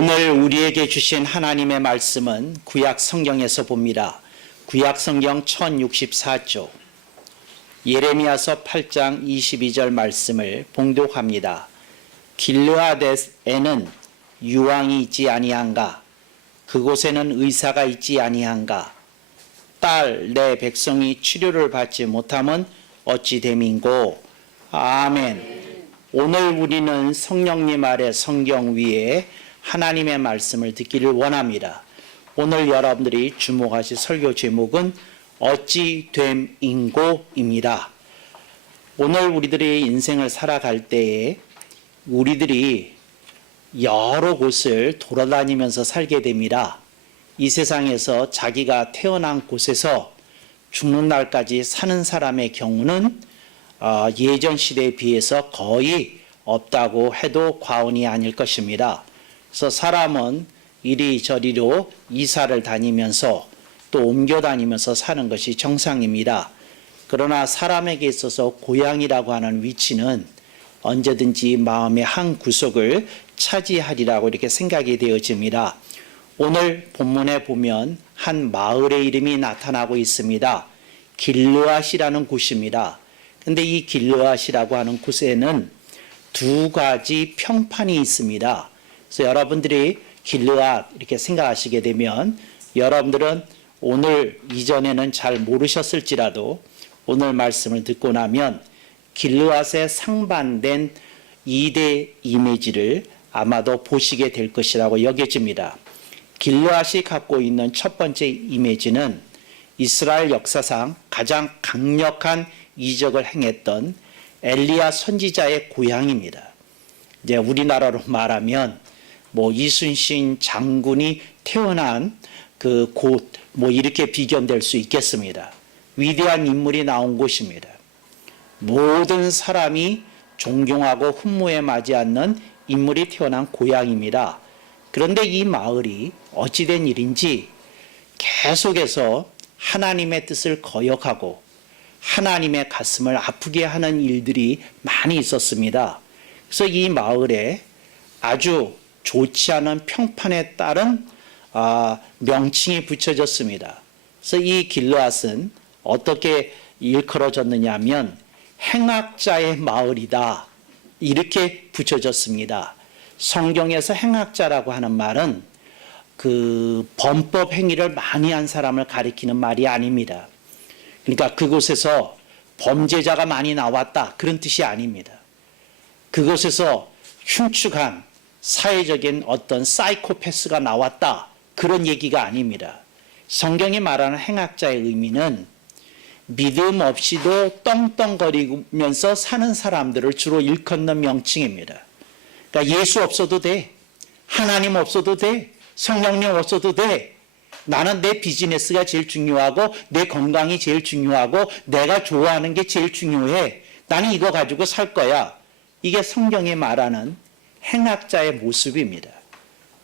오늘 우리에게 주신 하나님의 말씀은 구약 성경에서 봅니다. 구약 성경 1064조 예레미야서 8장 22절 말씀을 봉독합니다. 길르앗에는 유황이 있지 아니한가? 그곳에는 의사가 있지 아니한가? 딸 내 백성이 치료를 받지 못함은 어찌 됨인고? 아멘. 오늘 우리는 성령님 아래 성경 위에 하나님의 말씀을 듣기를 원합니다. 오늘 여러분들이 주목하실 설교 제목은 어찌 됨인고입니다. 오늘 우리들이 인생을 살아갈 때에 우리들이 여러 곳을 돌아다니면서 살게 됩니다. 이 세상에서 자기가 태어난 곳에서 죽는 날까지 사는 사람의 경우는 예전 시대에 비해서 거의 없다고 해도 과언이 아닐 것입니다. 그래서 사람은 이리저리로 이사를 다니면서 또 옮겨 다니면서 사는 것이 정상입니다. 그러나 사람에게 있어서 고향이라고 하는 위치는 언제든지 마음의 한 구석을 차지하리라고 이렇게 생각이 되어집니다. 오늘 본문에 보면 한 마을의 이름이 나타나고 있습니다. 길르앗이라는 곳입니다. 근데 이 길르앗이라고 하는 곳에는 두 가지 평판이 있습니다. 그래서 여러분들이 길르앗 이렇게 생각하시게 되면 여러분들은 오늘 이전에는 잘 모르셨을지라도 오늘 말씀을 듣고 나면 길르앗에 상반된 2대 이미지를 아마도 보시게 될 것이라고 여겨집니다. 길르앗이 갖고 있는 첫 번째 이미지는 이스라엘 역사상 가장 강력한 이적을 행했던 엘리야 선지자의 고향입니다. 이제 우리나라로 말하면 이순신 장군이 태어난 그 곳 이렇게 비견될 수 있겠습니다. 위대한 인물이 나온 곳입니다. 모든 사람이 존경하고 훈무에 맞지 않는 인물이 태어난 고향입니다. 그런데 이 마을이 어찌된 일인지 계속해서 하나님의 뜻을 거역하고 하나님의 가슴을 아프게 하는 일들이 많이 있었습니다. 그래서 이 마을에 아주 좋지 않은 평판에 따른 명칭이 붙여졌습니다. 그래서 이 길르앗은 어떻게 일컬어졌느냐 하면 행악자의 마을이다 이렇게 붙여졌습니다. 성경에서 행악자라고 하는 말은 그 범법 행위를 많이 한 사람을 가리키는 말이 아닙니다. 그러니까 그곳에서 범죄자가 많이 나왔다 그런 뜻이 아닙니다. 그곳에서 흉측한 사회적인 어떤 사이코패스가 나왔다 그런 얘기가 아닙니다. 성경이 말하는 행악자의 의미는 믿음 없이도 떵떵거리면서 사는 사람들을 주로 일컫는 명칭입니다. 그러니까 예수 없어도 돼, 하나님 없어도 돼, 성령님 없어도 돼, 나는 내 비즈니스가 제일 중요하고 내 건강이 제일 중요하고 내가 좋아하는 게 제일 중요해, 나는 이거 가지고 살 거야. 이게 성경이 말하는 행악자의 모습입니다.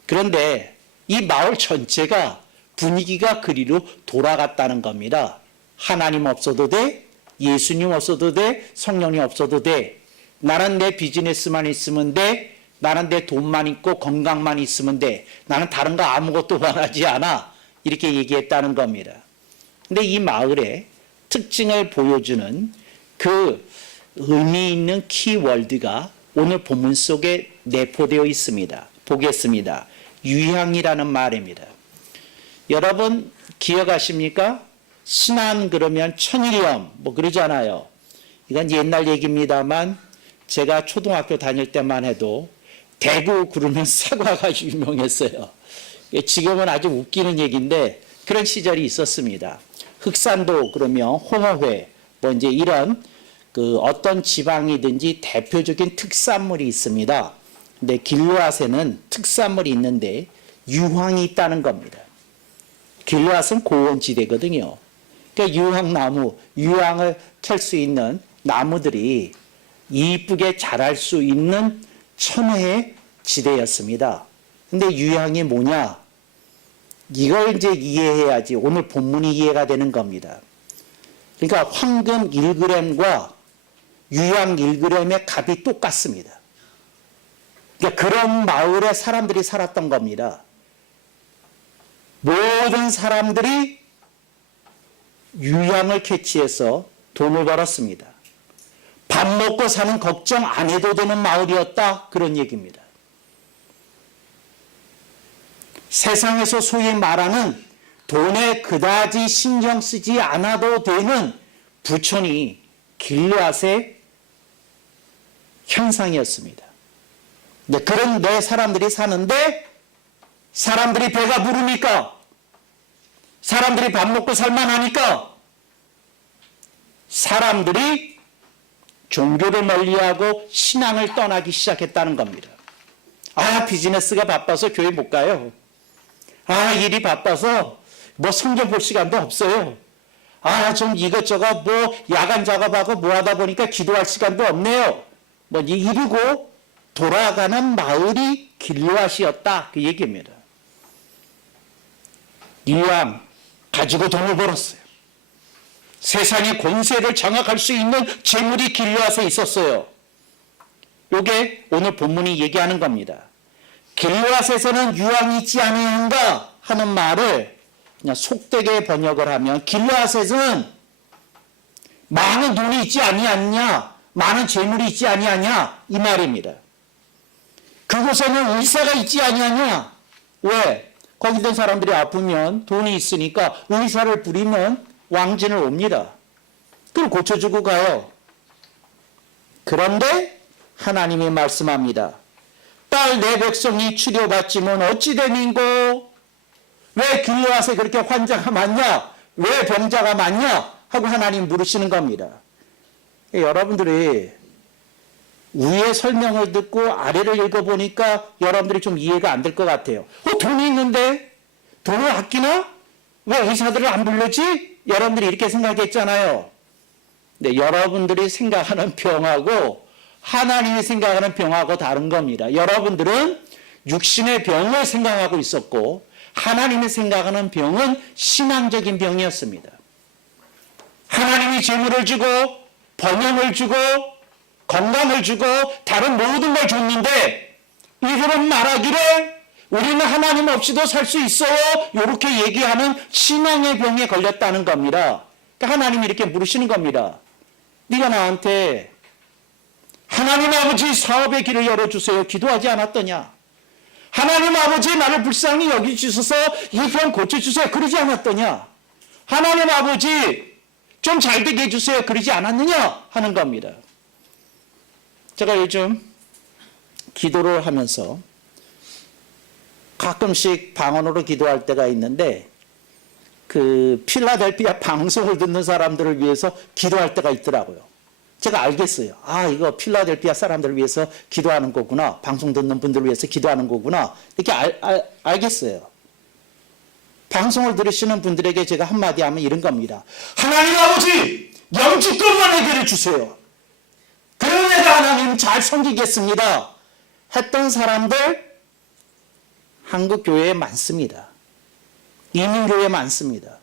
그런데 이 마을 전체가 분위기가 그리로 돌아갔다는 겁니다. 하나님 없어도 돼, 예수님 없어도 돼, 성령님 없어도 돼, 나는 내 비즈니스만 있으면 돼, 나는 내 돈만 있고 건강만 있으면 돼, 나는 다른 거 아무것도 원하지 않아, 이렇게 얘기했다는 겁니다. 근데 이 마을의 특징을 보여주는 그 의미 있는 키워드가 오늘 본문 속에 내포되어 있습니다. 보겠습니다. 유향이라는 말입니다. 여러분 기억하십니까? 신안 그러면 천일염 그러잖아요. 이건 옛날 얘기입니다만 제가 초등학교 다닐 때만 해도 대구 그러면 사과가 유명했어요. 지금은 아주 웃기는 얘기인데 그런 시절이 있었습니다. 흑산도 그러면 홍어회 이제 이런 그 어떤 지방이든지 대표적인 특산물이 있습니다. 근데 길르앗에는 특산물이 있는데 유황이 있다는 겁니다. 길르앗은 고원지대거든요. 그러니까 유황나무, 유황을 캘 수 있는 나무들이 이쁘게 자랄 수 있는 천혜의 지대였습니다. 근데 유황이 뭐냐? 이걸 이제 이해해야지 오늘 본문이 이해가 되는 겁니다. 그러니까 황금 1g과 유황 1g의 값이 똑같습니다. 그러니까 그런 마을에 사람들이 살았던 겁니다. 모든 사람들이 유양을 캐치해서 돈을 벌었습니다. 밥 먹고 사는 걱정 안 해도 되는 마을이었다, 그런 얘기입니다. 세상에서 소위 말하는 돈에 그다지 신경 쓰지 않아도 되는 부촌이 길르앗의 현상이었습니다. 그런데 사람들이 사는데 사람들이 배가 부르니까, 사람들이 밥 먹고 살만하니까 사람들이 종교를 멀리하고 신앙을 떠나기 시작했다는 겁니다. 아, 비즈니스가 바빠서 교회 못 가요. 아, 일이 바빠서 뭐 성경 볼 시간도 없어요. 아, 좀 이것저것 뭐 야간 작업하고 뭐 하다 보니까 기도할 시간도 없네요. 뭐 이러고 돌아가는 마을이 길르앗이었다, 그 얘기입니다. 이왕 가지고 돈을 벌었어요. 세상의 권세를 장악할 수 있는 재물이 길르앗에 있었어요. 이게 오늘 본문이 얘기하는 겁니다. 길르앗에서는 유황이 있지 아니한가 하는 말을 그냥 속되게 번역을 하면 길르앗에서는 많은 돈이 있지 아니하냐, 많은 재물이 있지 아니하냐, 이 말입니다. 그곳에는 의사가 있지 아니하냐. 왜? 거기 있는 사람들이 아프면 돈이 있으니까 의사를 부리면 왕진을 옵니다. 그걸 고쳐주고 가요. 그런데 하나님이 말씀합니다. 딸 내 백성이 치료받지면 어찌 됨인고? 왜 길르앗에 그렇게 환자가 많냐? 왜 병자가 많냐? 하고 하나님 물으시는 겁니다. 여러분들이 위의 설명을 듣고 아래를 읽어보니까 여러분들이 좀 이해가 안 될 것 같아요. 돈이 있는데 돈을 아끼나? 왜 의사들을 안 불렀지? 여러분들이 이렇게 생각했잖아요. 근데 여러분들이 생각하는 병하고 하나님이 생각하는 병하고 다른 겁니다. 여러분들은 육신의 병을 생각하고 있었고 하나님이 생각하는 병은 신앙적인 병이었습니다. 하나님이 재물을 주고 번영을 주고 건강을 주고 다른 모든 걸 줬는데 이들은 말하기를 우리는 하나님 없이도 살 수 있어요, 이렇게 얘기하는 신앙의 병에 걸렸다는 겁니다. 그러니까 하나님이 이렇게 물으시는 겁니다. 네가 나한테 하나님 아버지 사업의 길을 열어주세요 기도하지 않았더냐? 하나님 아버지 나를 불쌍히 여기주셔서 이 병 고쳐주세요 그러지 않았더냐? 하나님 아버지 좀 잘되게 해주세요 그러지 않았느냐? 하는 겁니다. 제가 요즘 기도를 하면서 가끔씩 방언으로 기도할 때가 있는데 그 필라델피아 방송을 듣는 사람들을 위해서 기도할 때가 있더라고요. 제가 알겠어요. 아, 이거 필라델피아 사람들을 위해서 기도하는 거구나. 방송 듣는 분들을 위해서 기도하는 거구나. 이렇게 알겠어요. 방송을 들으시는 분들에게 제가 한마디 하면 이런 겁니다. 하나님 아버지 영주권만 해결해 주세요. 그런 애가 하나님 잘 섬기겠습니다. 했던 사람들 한국 교회에 많습니다. 이민교회에 많습니다.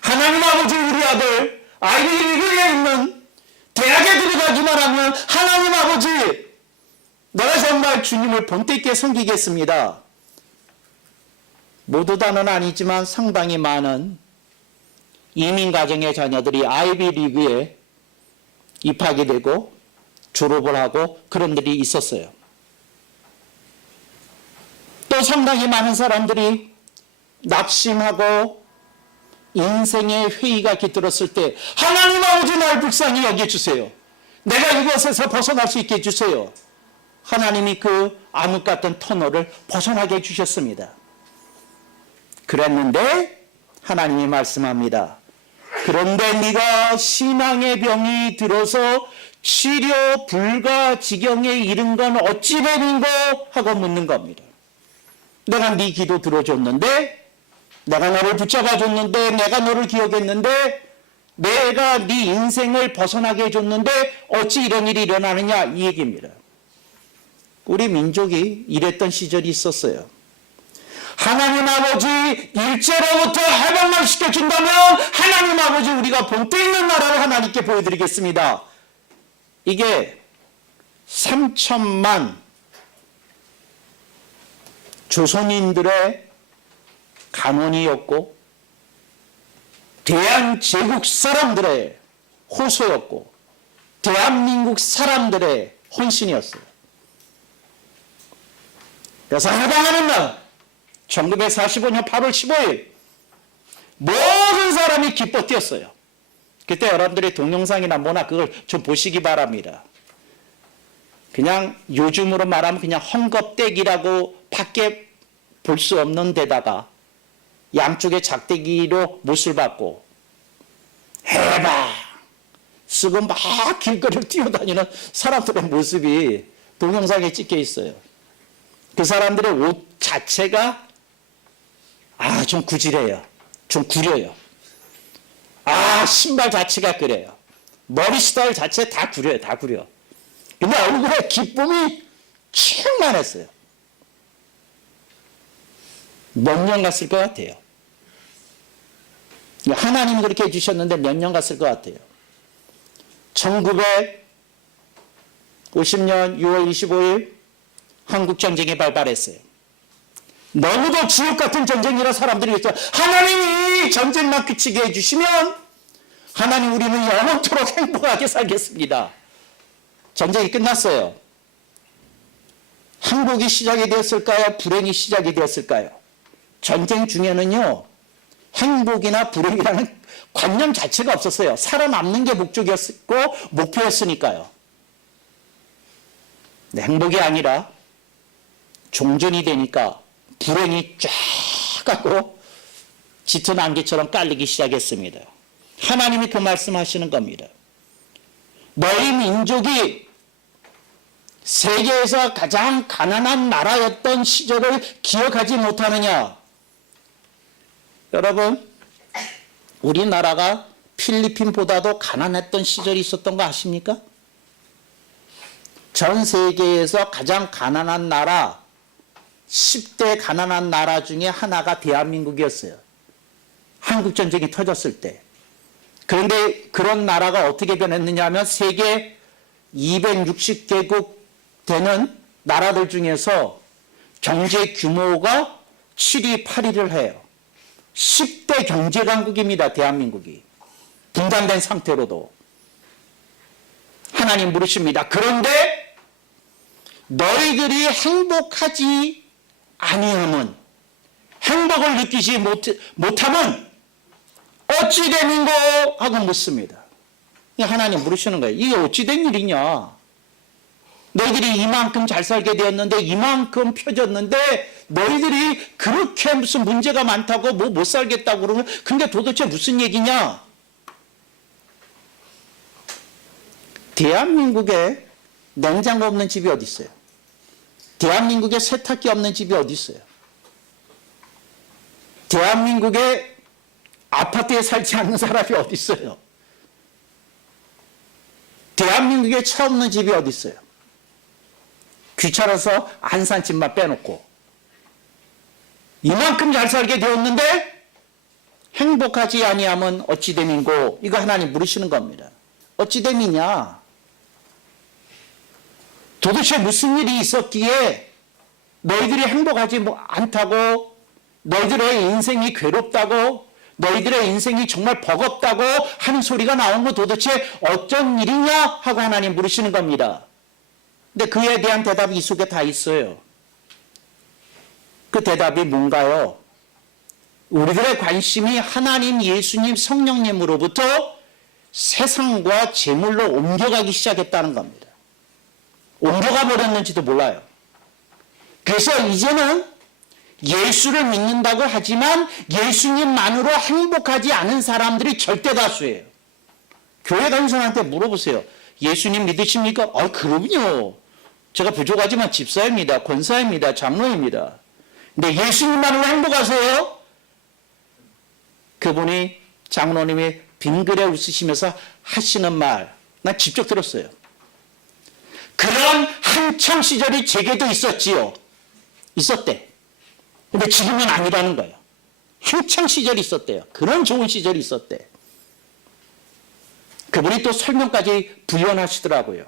하나님 아버지 우리 아들 아이비리그에 있는 대학에 들어가기만 하면 하나님 아버지 내가 정말 주님을 본때 있게 섬기겠습니다. 모두 다는 아니지만 상당히 많은 이민가정의 자녀들이 아이비리그에 입학이 되고 졸업을 하고 그런 일이 있었어요. 또 상당히 많은 사람들이 낙심하고 인생의 회의가 깃들었을 때 하나님 아버지 날 불쌍히 여겨주세요. 내가 이것에서 벗어날 수 있게 해주세요. 하나님이 그 암흑 같은 터널을 벗어나게 해주셨습니다. 그랬는데 하나님이 말씀합니다. 그런데 네가 신앙의 병이 들어서 치료 불가 지경에 이른 건 어찌 됨인고? 하고 묻는 겁니다. 내가 네 기도 들어줬는데 내가 너를 붙잡아줬는데 내가 너를 기억했는데 내가 네 인생을 벗어나게 해줬는데 어찌 이런 일이 일어나느냐 이 얘기입니다. 우리 민족이 이랬던 시절이 있었어요. 하나님 아버지 일제로부터 해방만 시켜준다면 하나님 아버지 우리가 본때 있는 나라를 하나님께 보여드리겠습니다. 이게 3천만 조선인들의 간원이었고 대한제국 사람들의 호소였고 대한민국 사람들의 헌신이었어요. 그래서 해방하는 날 1945년 8월 15일 모든 사람이 기뻐 뛰었어요. 그때 여러분들이 동영상이나 뭐나 그걸 좀 보시기 바랍니다. 그냥 요즘으로 말하면 그냥 헝겊대기라고 밖에 볼 수 없는 데다가 양쪽에 작대기로 못을 받고 해방 쓰고 막 길거리를 뛰어다니는 사람들의 모습이 동영상에 찍혀 있어요. 그 사람들의 옷 자체가 좀 구질해요. 좀 구려요. 신발 자체가 그래요. 머리 스타일 자체 다 구려요. 다 구려. 근데 얼굴에 기쁨이 충만했어요. 몇 년 갔을 것 같아요. 하나님이 그렇게 해주셨는데 몇 년 갔을 것 같아요. 1950년 6월 25일 한국전쟁이 발발했어요. 너무도 지옥 같은 전쟁이라 사람들이 했어요. 하나님이 전쟁만 그치게 해주시면 하나님 우리는 영원토록 행복하게 살겠습니다. 전쟁이 끝났어요. 행복이 시작이 되었을까요? 불행이 시작이 되었을까요? 전쟁 중에는요, 행복이나 불행이라는 관념 자체가 없었어요. 살아남는 게 목적이었고 목표였으니까요. 근데 행복이 아니라 종전이 되니까 불행이 쫙 갖고 짙은 안개처럼 깔리기 시작했습니다. 하나님이 그 말씀하시는 겁니다. 너희 민족이 세계에서 가장 가난한 나라였던 시절을 기억하지 못하느냐? 여러분, 우리나라가 필리핀보다도 가난했던 시절이 있었던 거 아십니까? 전 세계에서 가장 가난한 나라, 10대 가난한 나라 중에 하나가 대한민국이었어요. 한국전쟁이 터졌을 때. 그런데 그런 나라가 어떻게 변했느냐 하면 세계 260개국 되는 나라들 중에서 경제 규모가 7위, 8위를 해요. 10대 경제강국입니다. 대한민국이. 분단된 상태로도. 하나님 물으십니다. 그런데 너희들이 행복하지 아니하면, 행복을 느끼지 못하면 어찌 되는고 하고 묻습니다. 하나님 물으시는 거예요. 이게 어찌 된 일이냐? 너희들이 이만큼 잘 살게 되었는데, 이만큼 펴졌는데 너희들이 그렇게 무슨 문제가 많다고 뭐 못 살겠다고 그러면, 근데 도대체 무슨 얘기냐? 대한민국에 냉장고 없는 집이 어디 있어요? 대한민국에 세탁기 없는 집이 어디 있어요? 대한민국에 아파트에 살지 않는 사람이 어디 있어요? 대한민국에 차 없는 집이 어디 있어요? 귀찮아서 안 산 집만 빼놓고. 이만큼 잘 살게 되었는데 행복하지 아니하면 어찌 됨인고? 이거 하나님 물으시는 겁니다. 어찌 됨이냐? 도대체 무슨 일이 있었기에 너희들이 행복하지 않다고, 너희들의 인생이 괴롭다고, 너희들의 인생이 정말 버겁다고 하는 소리가 나온 거 도대체 어쩐 일이냐 하고 하나님 물으시는 겁니다. 근데 그에 대한 대답이 이 속에 다 있어요. 그 대답이 뭔가요? 우리들의 관심이 하나님, 예수님, 성령님으로부터 세상과 재물로 옮겨가기 시작했다는 겁니다. 옮겨가 버렸는지도 몰라요. 그래서 이제는 예수를 믿는다고 하지만 예수님만으로 행복하지 않은 사람들이 절대 다수예요. 교회 다니는 사람한테 물어보세요. 예수님 믿으십니까? 그럼요. 제가 부족하지만 집사입니다. 권사입니다. 장로입니다. 근데 예수님만으로 행복하세요? 그분이, 장로님이 빙그레 웃으시면서 하시는 말, 난 직접 들었어요. 그런 한참 시절이 제게도 있었지요. 있었대. 근데 지금은 아니라는 거예요. 한참 시절이 있었대요. 그런 좋은 시절이 있었대. 그분이 또 설명까지 부연하시더라고요.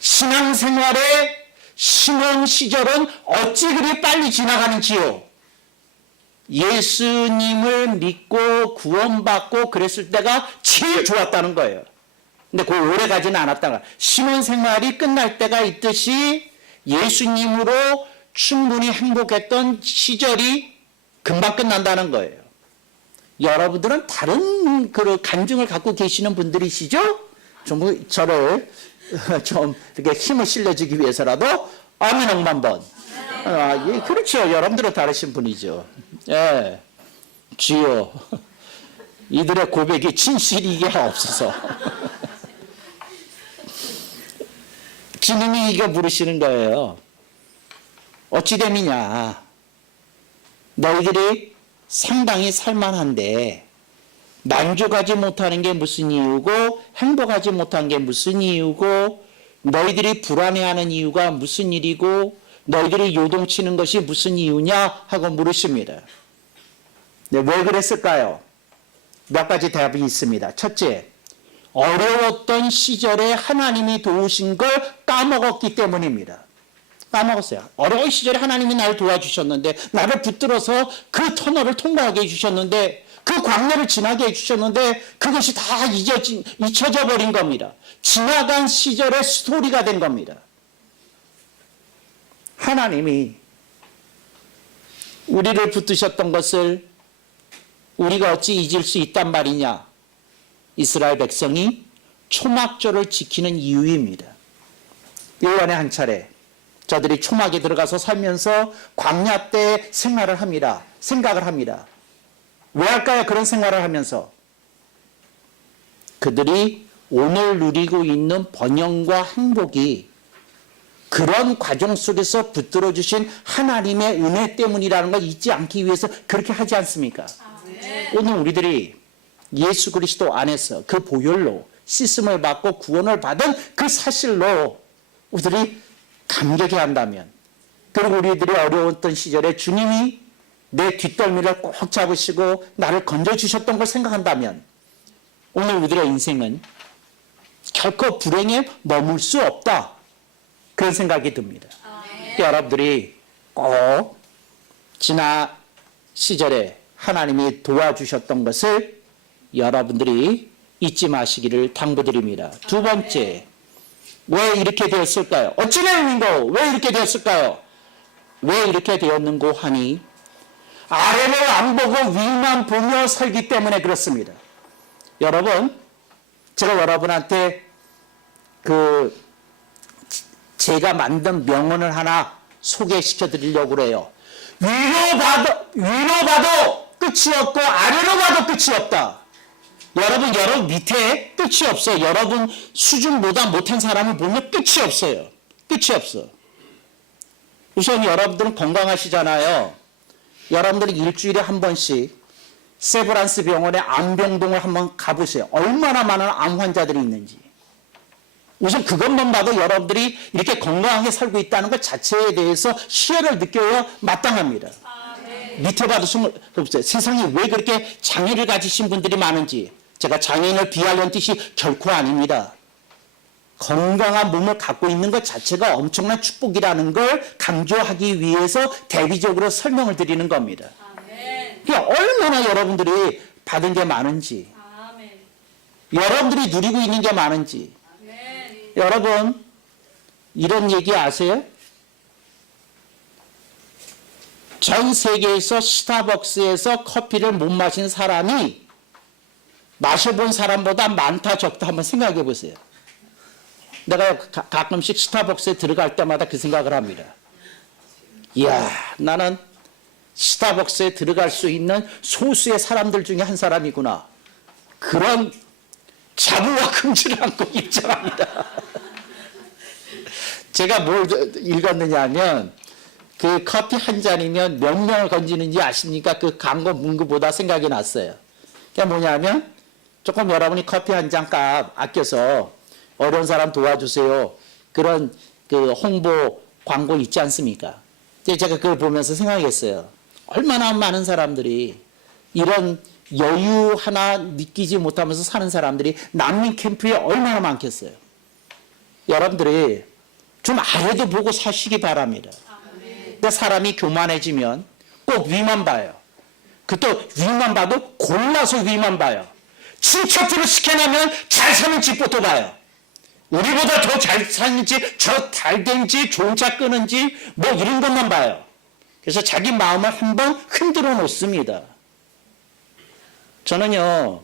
신앙생활에 신혼 시절은 어찌 그리 빨리 지나가는지요. 예수님을 믿고 구원받고 그랬을 때가 제일 좋았다는 거예요. 근데 그 오래 가지는 않았다는 거예요. 신혼생활이 끝날 때가 있듯이 예수님으로 충분히 행복했던 시절이 금방 끝난다는 거예요. 여러분들은 다른 그 간증을 갖고 계시는 분들이시죠? 좀 저를 좀 이렇게 힘을 실려주기 위해서라도 아멘 억만 번. 예, 그렇죠. 여러분들은 다르신 분이죠. 예, 주여 이들의 고백이 진실이게 하옵소서. 주님이 이거 물으시는 거예요. 어찌됨이냐. 너희들이 상당히 살만한데 만족하지 못하는 게 무슨 이유고 행복하지 못한 게 무슨 이유고 너희들이 불안해하는 이유가 무슨 일이고 너희들이 요동치는 것이 무슨 이유냐 하고 물으십니다. 네, 왜 그랬을까요? 몇 가지 답이 있습니다. 첫째, 어려웠던 시절에 하나님이 도우신 걸 까먹었기 때문입니다. 까먹었어요. 어려운 시절에 하나님이 나를 도와주셨는데 나를 붙들어서 그 터널을 통과하게 해주셨는데 그 광야를 지나게 해주셨는데 그것이 다 잊혀져 버린 겁니다. 지나간 시절의 스토리가 된 겁니다. 하나님이 우리를 붙드셨던 것을 우리가 어찌 잊을 수 있단 말이냐. 이스라엘 백성이 초막절을 지키는 이유입니다. 1년에 한 차례 저들이 초막에 들어가서 살면서 광야 때 생활을 합니다. 생각을 합니다. 왜 할까요? 그런 생활을 하면서 그들이 오늘 누리고 있는 번영과 행복이 그런 과정 속에서 붙들어 주신 하나님의 은혜 때문이라는 걸 잊지 않기 위해서 그렇게 하지 않습니까? 오늘 우리들이 예수 그리스도 안에서 그 보혈로 씻음을 받고 구원을 받은 그 사실로 우리들이 감격해 한다면, 그리고 우리들이 어려웠던 시절에 주님이 내 뒷덜미를 꼭 잡으시고 나를 건져주셨던 걸 생각한다면 오늘 우리들의 인생은 결코 불행에 머물 수 없다. 그런 생각이 듭니다. 여러분들이 꼭 지난 시절에 하나님이 도와주셨던 것을 여러분들이 잊지 마시기를 당부드립니다. 두 번째, 왜 이렇게 되었을까요? 어찌되었는고? 왜 이렇게 되었을까요? 왜 이렇게 되었는고 하니 아래를 안 보고 위만 보며 살기 때문에 그렇습니다. 여러분, 제가 여러분한테 제가 만든 명언을 하나 소개시켜 드리려고 그래요. 위로 봐도 끝이 없고 아래로 봐도 끝이 없다. 여러분 밑에 끝이 없어요. 여러분 수준보다 못한 사람을 보면 끝이 없어요. 끝이 없어. 우선 여러분들은 건강하시잖아요. 여러분들이 일주일에 한 번씩 세브란스 병원의 암병동을 한번 가보세요. 얼마나 많은 암 환자들이 있는지. 우선 그것만 봐도 여러분들이 이렇게 건강하게 살고 있다는 것 자체에 대해서 희열을 느껴야 마땅합니다. 밑에 봐도 세상에 왜 그렇게 장애를 가지신 분들이 많은지. 제가 장애인을 비하려는 뜻이 결코 아닙니다. 건강한 몸을 갖고 있는 것 자체가 엄청난 축복이라는 걸 강조하기 위해서 대비적으로 설명을 드리는 겁니다. 그러니까 얼마나 여러분들이 받은 게 많은지, 여러분들이 누리고 있는 게 많은지. 여러분, 이런 얘기 아세요? 전 세계에서 스타벅스에서 커피를 못 마신 사람이 마셔본 사람보다 많다 적다 한번 생각해 보세요. 내가 가끔씩 스타벅스에 들어갈 때마다 그 생각을 합니다. 이야, 나는 스타벅스에 들어갈 수 있는 소수의 사람들 중에 한 사람이구나. 그런 자부와 긍지를 안고 입장합니다. 제가 뭘 읽었느냐 하면 그 커피 한 잔이면 몇 명을 건지는지 아십니까? 그 광고 문구보다 생각이 났어요. 그게 뭐냐면 조금 여러분이 커피 한 잔 값 아껴서 어려운 사람 도와주세요. 그런 그 홍보 광고 있지 않습니까? 제가 그걸 보면서 생각했어요. 얼마나 많은 사람들이 이런 여유 하나 느끼지 못하면서 사는 사람들이 난민 캠프에 얼마나 많겠어요. 여러분들이 좀 아래도 보고 사시기 바랍니다. 근데 사람이 교만해지면 꼭 위만 봐요. 그 또 위만 봐도 골라서 위만 봐요. 친척들을 시켜내면 잘 사는 집부터 봐요. 우리보다 더 잘 사는지, 저 잘 된지, 좋은 차 끄는지, 뭐 이런 것만 봐요. 그래서 자기 마음을 한번 흔들어 놓습니다. 저는요,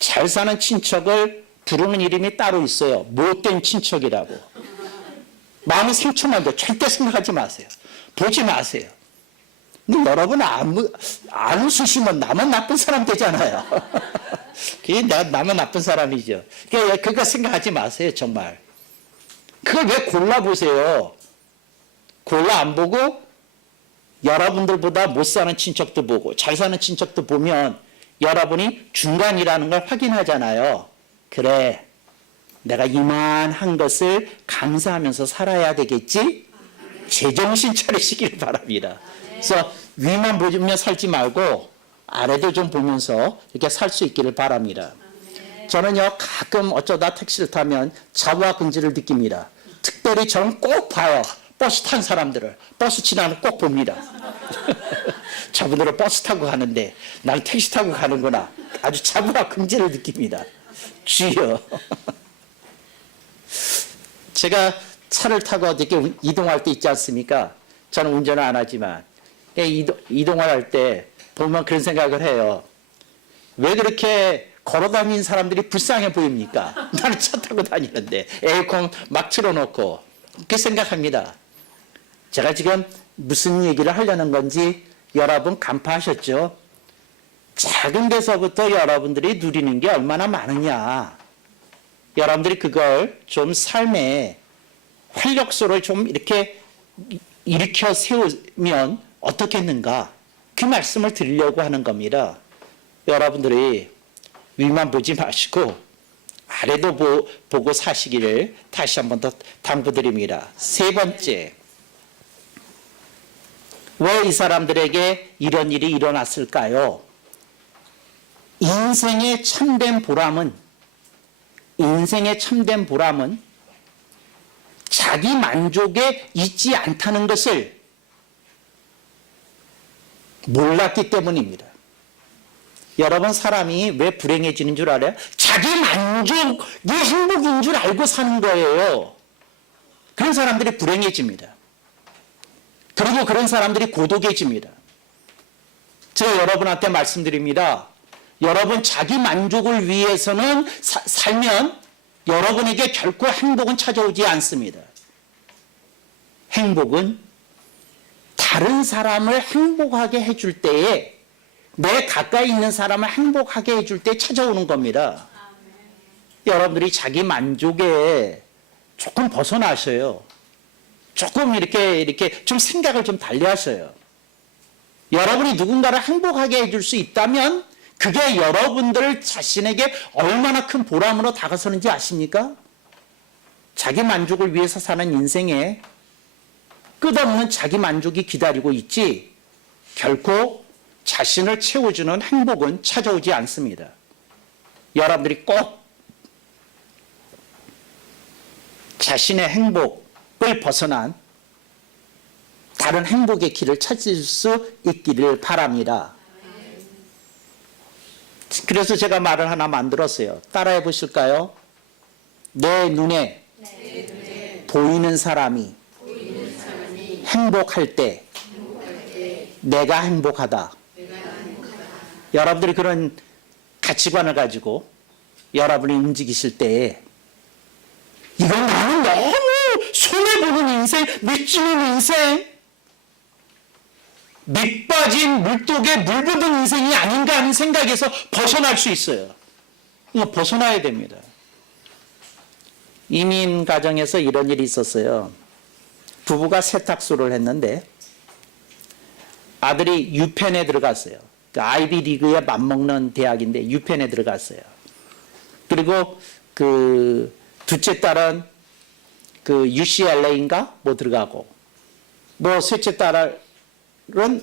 잘 사는 친척을 부르는 이름이 따로 있어요. 못된 친척이라고. 마음이 상처만 돼. 절대 생각하지 마세요. 보지 마세요. 근데 여러분 안 웃으시면 나만 나쁜 사람 되잖아요. 그게 나만 나쁜 사람이죠. 그거 생각하지 마세요. 정말. 그걸 왜 골라보세요. 골라 안 보고 여러분들보다 못 사는 친척도 보고 잘 사는 친척도 보면 여러분이 중간이라는 걸 확인하잖아요. 그래, 내가 이만한 것을 감사하면서 살아야 되겠지? 제정신 차리시길 바랍니다. 그래서 위만 보면 살지 말고 아래도 좀 보면서 이렇게 살 수 있기를 바랍니다. 저는요, 가끔 어쩌다 택시를 타면 자부와 긍지를 느낍니다. 특별히 저는 꼭 봐요. 버스 탄 사람들을. 버스 지나면 꼭 봅니다. 저분들은 버스 타고 가는데 난 택시 타고 가는구나. 아주 자부와 긍지를 느낍니다. 주여. 제가 차를 타고 이렇게 이동할 때 있지 않습니까? 저는 운전을 안 하지만 이동을 할 때 보면 그런 생각을 해요. 왜 그렇게 걸어다니는 사람들이 불쌍해 보입니까? 나는 차 타고 다니는데 에어컨 막 틀어놓고 그렇게 생각합니다. 제가 지금 무슨 얘기를 하려는 건지 여러분 간파하셨죠? 작은 데서부터 여러분들이 누리는 게 얼마나 많으냐. 여러분들이 그걸 좀 삶의 활력소를 좀 이렇게 일으켜 세우면 어떻겠는가. 그 말씀을 드리려고 하는 겁니다. 여러분들이 위만 보지 마시고 아래도 보고 사시기를 다시 한 번 더 당부드립니다. 세 번째, 왜 이 사람들에게 이런 일이 일어났을까요? 인생의 참된 보람은 자기 만족에 있지 않다는 것을 몰랐기 때문입니다. 여러분, 사람이 왜 불행해지는 줄 알아요? 자기 만족이 행복인 줄 알고 사는 거예요. 그런 사람들이 불행해집니다. 그리고 그런 사람들이 고독해집니다. 제가 여러분한테 말씀드립니다. 여러분 자기 만족을 위해서는 살면 여러분에게 결코 행복은 찾아오지 않습니다. 행복은 다른 사람을 행복하게 해줄 때에, 내 가까이 있는 사람을 행복하게 해줄 때 찾아오는 겁니다. 여러분들이 자기 만족에 조금 벗어나셔요. 조금 이렇게 좀 생각을 좀 달리 하셔요. 여러분이 누군가를 행복하게 해줄 수 있다면 그게 여러분들 자신에게 얼마나 큰 보람으로 다가서는지 아십니까? 자기 만족을 위해서 사는 인생에 끝없는 자기 만족이 기다리고 있지 결코 자신을 채워주는 행복은 찾아오지 않습니다. 여러분들이 꼭 자신의 행복을 벗어난 다른 행복의 길을 찾을 수 있기를 바랍니다. 그래서 제가 말을 하나 만들었어요. 따라해 보실까요? 내 눈에 보이는 사람이 행복할 때 내가 행복하다. 여러분들이 그런 가치관을 가지고 여러분이 움직이실 때 이건 나는 너무 손해보는 인생, 밑지는 인생, 밑빠진 물독에 물부은 인생이 아닌가 하는 생각에서 벗어날 수 있어요. 이거 벗어나야 됩니다. 이민 가정에서 이런 일이 있었어요. 부부가 세탁소를 했는데 아들이 유펜에 들어갔어요. 그 아이비 리그에 맞먹는 대학인데 유펜에 들어갔어요. 그리고 그 둘째 딸은 그 UCLA인가 뭐 들어가고, 뭐 셋째 딸은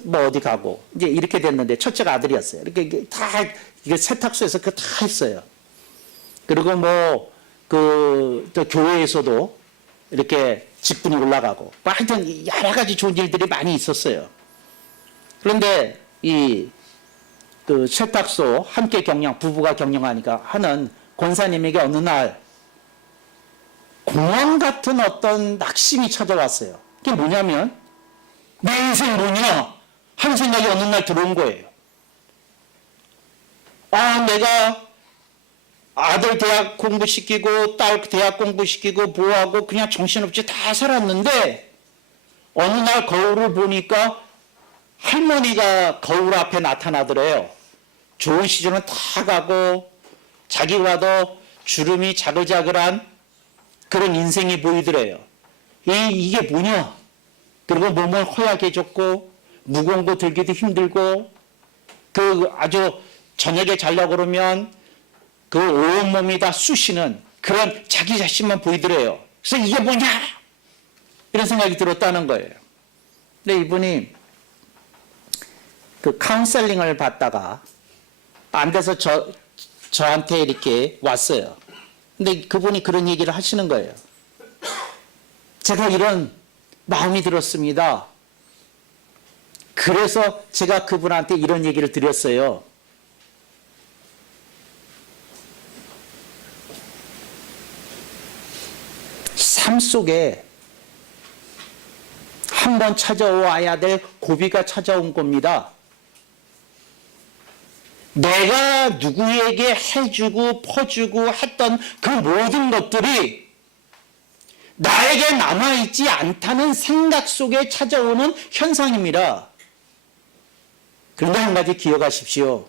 뭐 어디 가고, 이제 이렇게 됐는데 첫째가 아들이었어요. 이렇게 다 이게 세탁소에서 그 다 했어요. 그리고 뭐 그 또 교회에서도 이렇게 직분이 올라가고 뭐 하여튼 여러 가지 좋은 일들이 많이 있었어요. 그런데 그 세탁소 함께 부부가 경영하니까 하는 권사님에게 어느 날 공황 같은 어떤 낙심이 찾아왔어요. 그게 뭐냐면 내 인생 뭐냐 하는 생각이 어느 날 들어온 거예요. 내가 아들 대학 공부시키고 딸 대학 공부시키고 뭐하고 그냥 정신없이 다 살았는데 어느 날 거울을 보니까 할머니가 거울 앞에 나타나더래요. 좋은 시절은 다 가고 자기 와도 주름이 자글자글한 그런 인생이 보이더래요. 이게 뭐냐? 그리고 몸을 허약해졌고 무거운 거 들기도 힘들고 그 아주 저녁에 자려고 그러면 그 온몸이 다 쑤시는 그런 자기 자신만 보이더래요. 그래서 이게 뭐냐? 이런 생각이 들었다는 거예요. 근데 이분이 그 카운셀링을 받다가 안 돼서 저한테 이렇게 왔어요. 근데 그분이 그런 얘기를 하시는 거예요. 제가 이런 마음이 들었습니다. 그래서 제가 그분한테 이런 얘기를 드렸어요. 삶 속에 한번 찾아와야 될 고비가 찾아온 겁니다. 내가 누구에게 해주고 퍼주고 했던 그 모든 것들이 나에게 남아있지 않다는 생각 속에 찾아오는 현상입니다. 그런데 한 가지 기억하십시오.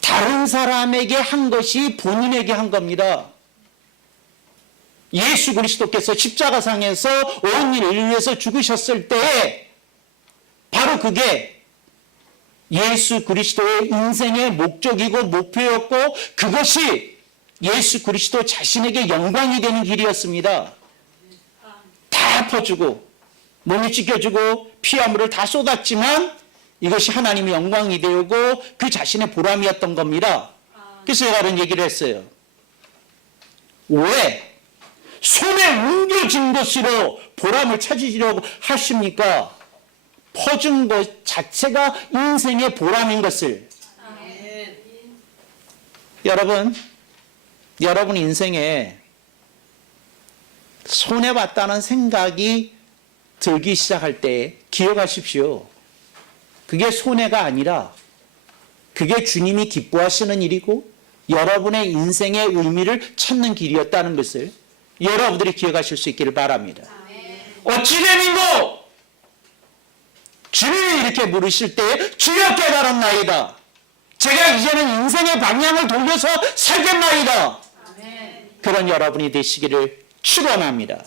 다른 사람에게 한 것이 본인에게 한 겁니다. 예수 그리스도께서 십자가상에서 온 일을 위해서 죽으셨을 때 바로 그게 예수 그리스도의 인생의 목적이고 목표였고 그것이 예수 그리스도 자신에게 영광이 되는 길이었습니다. 다 퍼주고 몸이 찢겨지고 피와 물을 다 쏟았지만 이것이 하나님의 영광이 되고 그 자신의 보람이었던 겁니다. 그래서 제가 이런 얘기를 했어요. 왜 손에 옮겨진 것으로 보람을 찾으시려고 하십니까? 퍼준 것 자체가 인생의 보람인 것을. 여러분 인생에 손해봤다는 생각이 들기 시작할 때 기억하십시오. 그게 손해가 아니라 그게 주님이 기뻐하시는 일이고 여러분의 인생의 의미를 찾는 길이었다는 것을 여러분들이 기억하실 수 있기를 바랍니다. 어찌 됨인고 주님이 이렇게 물으실 때 주여 깨달았나이다. 제가 이제는 인생의 방향을 돌려서 살겠나이다. 그런 여러분이 되시기를 축원합니다.